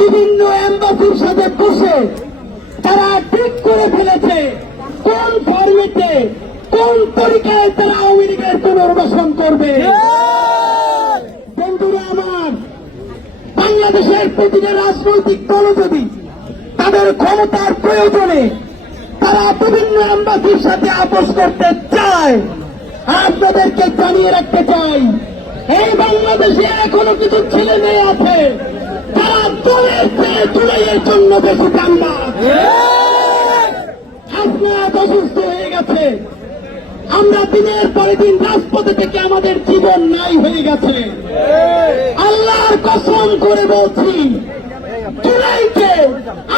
বিভিন্ন এম্বাসির সাথে বসে তারা ঠিক করে ফেলেছে কোন ফরমেটে কোন তরিকায় তারা আওয়ামী লীগের পুনর্বাসন করবে। বন্ধুরা আমার, বাংলাদেশের প্রতিটা রাজনৈতিক দল যদি তাদের ক্ষমতার প্রয়োজনে তারা বিভিন্ন এম্বাসির সাথে আপোষ করতে চায়, আপনাদেরকে জানিয়ে রাখতে চাই, এই বাংলাদেশে এখনো কিছু ছেলে মেয়ে আছে তারা দলের চেয়ে জুলাইয়ের জন্য বেশি কান্না। আপনারা অসুস্থ হয়ে গেছে, আমরা দিনের পরে দিন রাজপথে থেকে আমাদের জীবন নাই হয়ে গেছে। আল্লাহর কসম করে বলছি, জুলাইকে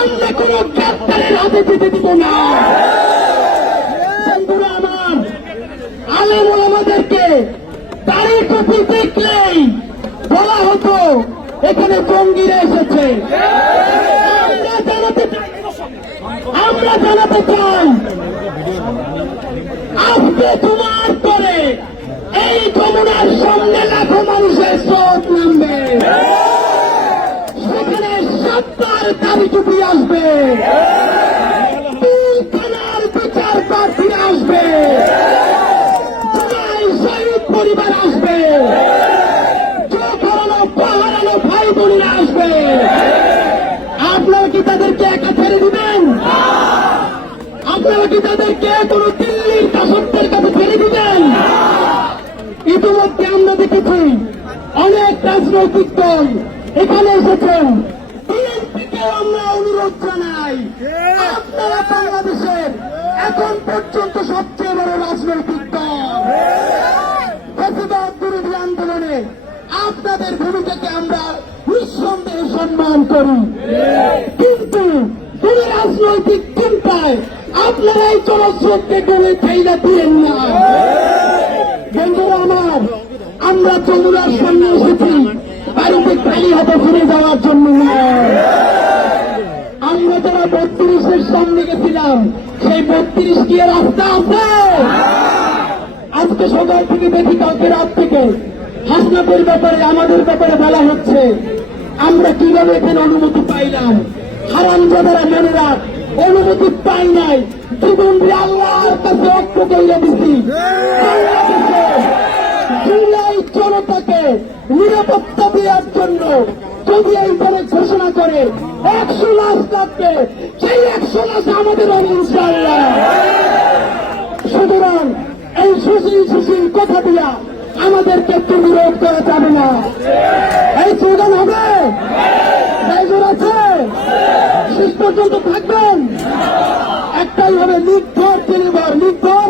আমরা কোন গ্রেপ্তারের হাতে যেতে দিব না। বন্ধুরা আমার, আলেম ওলামাদেরকে দাড়ি টুপি দেখলেই বলা হতো এখানে জঙ্গিরা এসেছে। আমরা জানাতে চাই আজকে তোমার পরে এই যমুনার সামনে লাখো মানুষের স্রোত নামবে, সেখানে সত্তার দাবি টুপি আসবে, থানার বিচার প্রার্থীরা আসবে, শহীদ পরিবার আসবে, চোখ হারানো পাহারানো ভাই বোনেরা আসবে। আপনারা কি তাদেরকে একা ছেড়ে দিবেন? আপনারা কি তাদেরকে কোন দিল্লির শাসকদের কাছে ছেড়ে দিবেন? ইতিমধ্যে আমরা দেখেছি অনেক রাজনৈতিক দল এখানে এসেছেন। বিএনপিকেও আমরা অনুরোধ জানাই, আপনারা বাংলাদেশের এখন পর্যন্ত সবচেয়ে বড় রাজনৈতিক দল, ফ্যাসিবাদ বিরোধী আন্দোলনে আপনাদের ভূমিকাকে আমরা নিঃসন্দেহে সম্মান করি, কিন্তু কোন রাজনৈতিক চিন্তায় আপনারা এই জনস্রোতকে গড়ে ফেলে দিলেন না। বন্ধুরা আমার, আমরা যমুনার সামনে এসেছি বাড়িতে খালি হাতে ফিরে যাওয়ার জন্য নয়। আমরা যারা 32-এর সামনে গেছিলাম, সেই 32 কি রাস্তা আছে? আজকে সকাল থেকে দেখি কালকে রাত থেকে হাসনাতের ব্যাপারে আমাদের ব্যাপারে বলা হচ্ছে, আমরা কিভাবে এখানে অনুমতি পাইলাম? হারামজাদারা মনে রাখ, অনুমতি পাই নাই, জীবন আল্লাহর কাছে অক্ষ করিয়া দিচ্ছি। জুলাই জনতাকে নিরাপত্তা দেওয়ার জন্য যদি এই দলে ঘোষণা করে 100 লাখ থাকবে, সেই 100 লাখ আমাদের ইনশাআল্লাহ। সুতরাং এই সুশীল কথা দিয়া আমাদেরকে একটু বিরোধ করা যাবে না। এই স্লোগান হবে, জোর আছে, শেষ পর্যন্ত থাকবেন। একটাই হবে, নির্ভর নির্ভর নির্ভর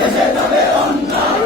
দেশে যাবে অন্যায়